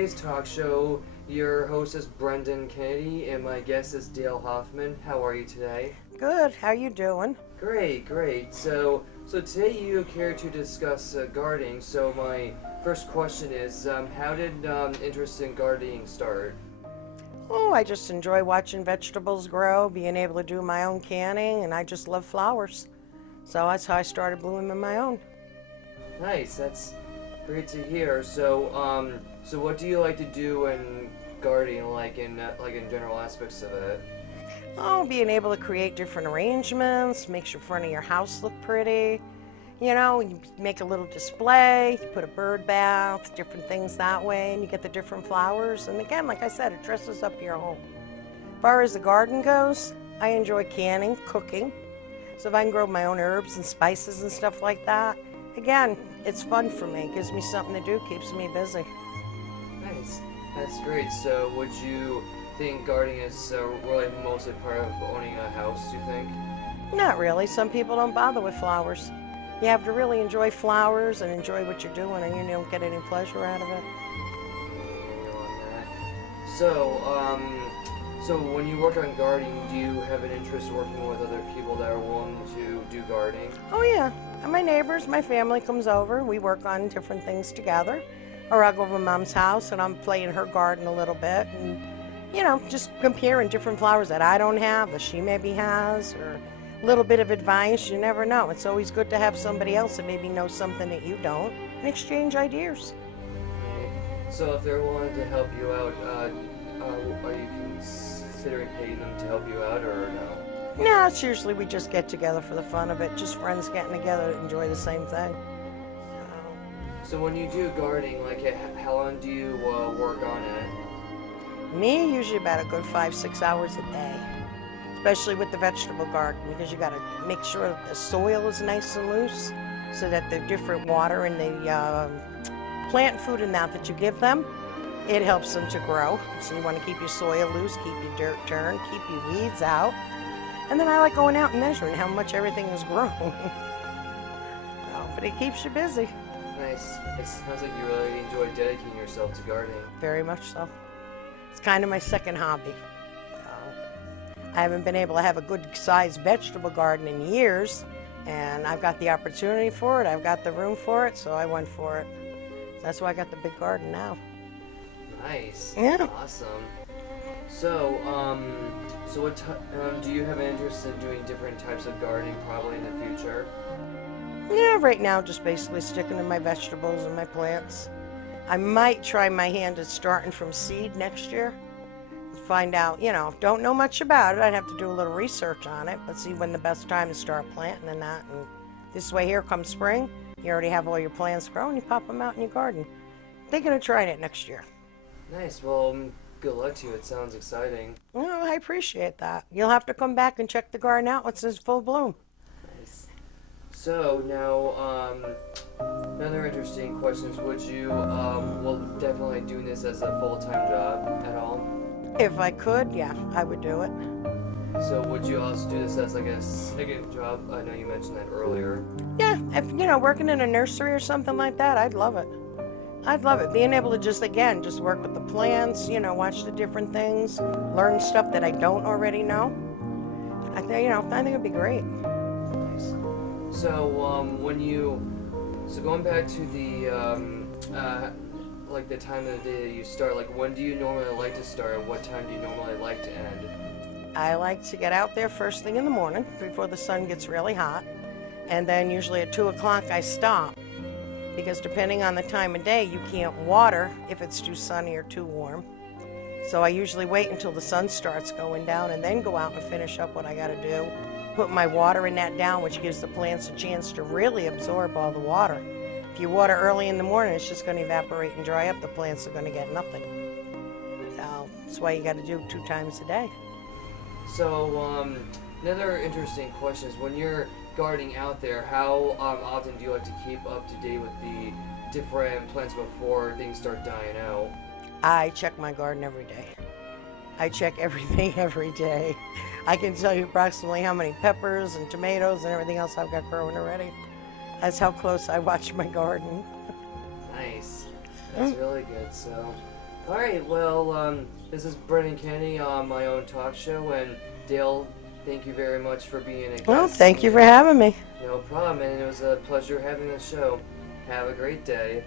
today's talk show, your host is Brendan Kennedy, and my guest is Dale Hoffman. How are you today? Good. How you doing? Great, great. So today you care to discuss gardening. So my first question is, how did interest in gardening start? Oh, I just enjoy watching vegetables grow, being able to do my own canning, and I just love flowers. So that's how I started blooming my own. Nice. That's great to hear. So so what do you like to do in gardening, like in general aspects of it? Oh, being able to create different arrangements, makes your front of your house look pretty. You know, you make a little display, you put a bird bath, different things that way, and you get the different flowers. And again, like I said, it dresses up your home. As far as the garden goes, I enjoy canning, cooking. So if I can grow my own herbs and spices and stuff like that, again, it's fun for me. It gives me something to do, keeps me busy. Nice. That's great. So would you think gardening is really mostly part of owning a house, do you think? Not really. Some people don't bother with flowers. You have to really enjoy flowers and enjoy what you're doing, and you don't get any pleasure out of it. So when you work on gardening, do you have an interest working with other people that are willing to do gardening? Oh yeah, and my neighbors, my family comes over. We work on different things together. Or I'll go over to Mom's house and I'm playing her garden a little bit, and you know, just comparing different flowers that I don't have, that she maybe has, or a little bit of advice. You never know. It's always good to have somebody else that maybe knows something that you don't, and exchange ideas. So if they're willing to help you out, are you considering paying them to help you out, or no? No, it's usually we just get together for the fun of it, just friends getting together to enjoy the same thing. So when you do gardening, like how long do you work on it? Me, usually about a good 5-6 hours a day, especially with the vegetable garden, because you got to make sure that the soil is nice and loose, so that the different water and the plant food and that you give them, it helps them to grow. So you want to keep your soil loose, keep your dirt turned, keep your weeds out. And then I like going out and measuring how much everything has grown. But it keeps you busy. Nice. It sounds like you really enjoy dedicating yourself to gardening. Very much so. It's kind of my second hobby. I haven't been able to have a good-sized vegetable garden in years, and I've got the opportunity for it. I've got the room for it, so I went for it. That's why I got the big garden now. Nice. Yeah. Awesome. So, so what do you have an interest in doing different types of gardening probably in the future? Yeah, right now just basically sticking to my vegetables and my plants. I might try my hand at starting from seed next year. Find out, you know, don't know much about it. I'd have to do a little research on it, but see when the best time to start planting and that. And this way here comes spring, you already have all your plants grown, you pop them out in your garden. Thinking of trying it next year. Nice. Well, good luck to you. It sounds exciting. Well, I appreciate that. You'll have to come back and check the garden out once it's full bloom. Nice. So now, another interesting question is, would you, well, definitely doing this as a full-time job at all? If I could, yeah, I would do it. So would you also do this as like a second job? I know you mentioned that earlier. Yeah, if, you know, working in a nursery or something like that, I'd love it. I'd love it. Being able to just work with the plants, you know, watch the different things, learn stuff that I don't already know. I think it'd be great. Nice. So, so going back to the, like the time of the day that you start, like when do you normally like to start, and what time do you normally like to end? I like to get out there first thing in the morning before the sun gets really hot, and then usually at 2 o'clock I stop, because depending on the time of day you can't water if it's too sunny or too warm. So I usually wait until the sun starts going down and then go out and finish up what I got to do. Put my water in that down, which gives the plants a chance to really absorb all the water. If you water early in the morning, it's just going to evaporate and dry up. The plants are going to get nothing. So that's why you got to do 2 times a day. So another interesting question is, when you're gardening out there, how often do you like to keep up to date with the different plants before things start dying out? I check my garden every day. I check everything every day. I can tell you approximately how many peppers and tomatoes and everything else I've got growing already. That's how close I watch my garden. Nice. That's really good. So, All right, well, this is Brennan Kennedy on my own talk show, and Dale, thank you very much for being a guest. Well, thank you for having me. No problem, and it was a pleasure having the show. Have a great day.